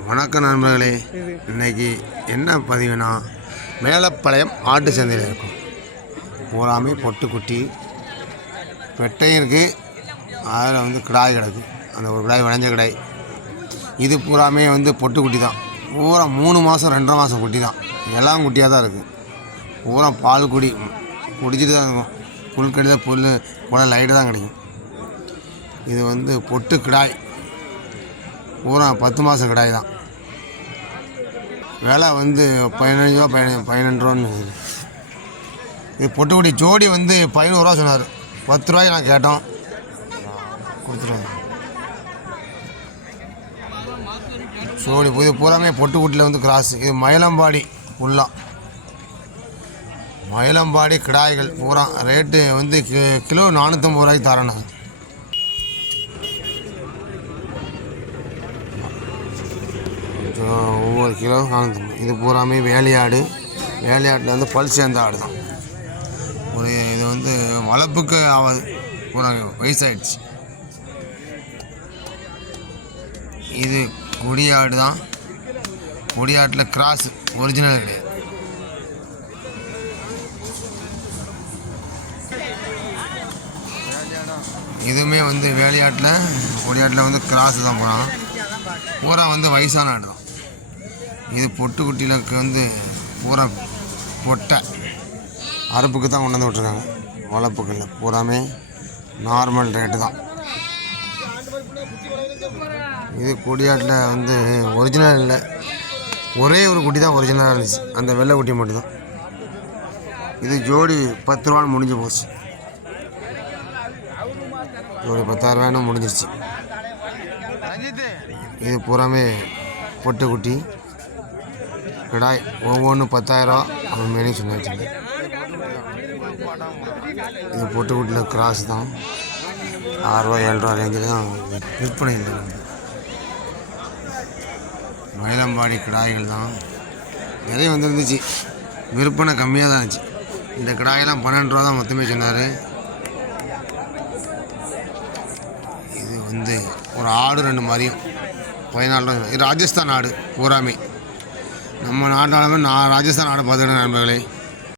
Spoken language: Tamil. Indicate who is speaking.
Speaker 1: வணக்கம் நண்பர்களே. இன்னைக்கு என்ன பதிவுனா மேலப்பாளையம் ஆட்டு சந்தையில் இருக்கும். பூராமே பொட்டுக்குட்டி பெட்டையும் இருக்குது அதில் வந்து கிடாய் கிடக்கு. அந்த ஒரு கிடாய் வளைஞ்ச கிடாய். இது பூராமே வந்து பொட்டுக்குட்டி தான். பூரா மூணு மாதம் ரெண்டரை மாதம் குட்டி தான். எல்லாம் குட்டியாக தான் இருக்குது பூரா பால் குடி குடிச்சிட்டு தான் இருக்கும். புல் கடிதான் புல் கூட லைட்டு தான் கிடைக்கும். இது வந்து பொட்டு கிடாய். பூரா பத்து மாதம் கிடாய் தான். விலை வந்து பதினஞ்சு ரூபா பதினஞ்சு பன்னெண்டு ரூபான்னு இது பொட்டுக்குடி ஜோடி வந்து பதினோருவா சொன்னார். பத்து ரூபாய்க்கு நான் கேட்டோம். கொடுத்துருவாங்க ஜோடி இது பூராமே பொட்டுக்குட்டியில் வந்து கிராஸ் இது மயிலம்பாடி ஃபுல்லாக மயிலம்பாடி கிடாய்கள் பூரா. ரேட்டு வந்து கி- கிலோ நானூற்றம்பது ரூபாய்க்கு தரணும். ஒவ்வொரு கிலோ நானூற்றம்பது இது பூராமே வேலையாடு. வேலையாட்டில் வந்து பல் சேர்ந்த ஆடு தான் ஒரு இது வந்து வளர்ப்புக்கு ஆகாது பூரா வயசாயிடுச்சு. இது கொடியாடு தான் கொடியாட்டில் கிராஸ் ஒரிஜினல் கிடையாது. இதுவுமே வந்து வேலையாட்டில் கொடியாட்டில் வந்து கிராஸ் தான் போகிறான் பூரா வந்து வயசான ஆடு தான் இது பொட்டுக்குட்டிகளுக்கு வந்து பூரா பொட்டை. அறுப்புக்கு தான் கொண்டு வந்து விட்ருக்காங்க வளர்ப்புக்கு இல்லை. பூராமே நார்மல் ரேட்டு தான். இது கொடியாட்டில் வந்து ஒரிஜினல் இல்லை. ஒரே ஒரு குட்டி தான் ஒரிஜினலாக இருந்துச்சு. அந்த வெள்ளை குட்டி மட்டும்தான். இது ஜோடி பத்து ரூபான்னு முடிஞ்சு போச்சு. ஜோடி பத்தாயிரரூவான்னு முடிஞ்சிருச்சு. இது பூராமே பொட்டு குட்டி கிடாய் ஒவ்வொன்றும் பத்தாயிரம் அவன் மேலே சொல்லி வச்சுருந்தேன். இது பொட்டு வீட்டில் கிராஸ் தான். ஆறுரூவா ஏழ்ரூவா ரேஞ்சில் தான் விற்பனை மயிலம்பாடி கிடாய்கள் தான். நிறைய வந்துருந்துச்சு. விற்பனை கம்மியாக தான் இருந்துச்சு. இந்த கிடாயெல்லாம் பன்னெண்டு ரூபா தான் மொத்தமே சொன்னார். இது வந்து ஒரு ஆடு ரெண்டு மாதிரியும் பதினாலு ரூபா இது ராஜஸ்தான் ஆடு பூராமே. நம்ம நாட்டாலுமே நான் ராஜஸ்தான் நாடு பார்த்துக்கிட்டேன் நண்பர்களே.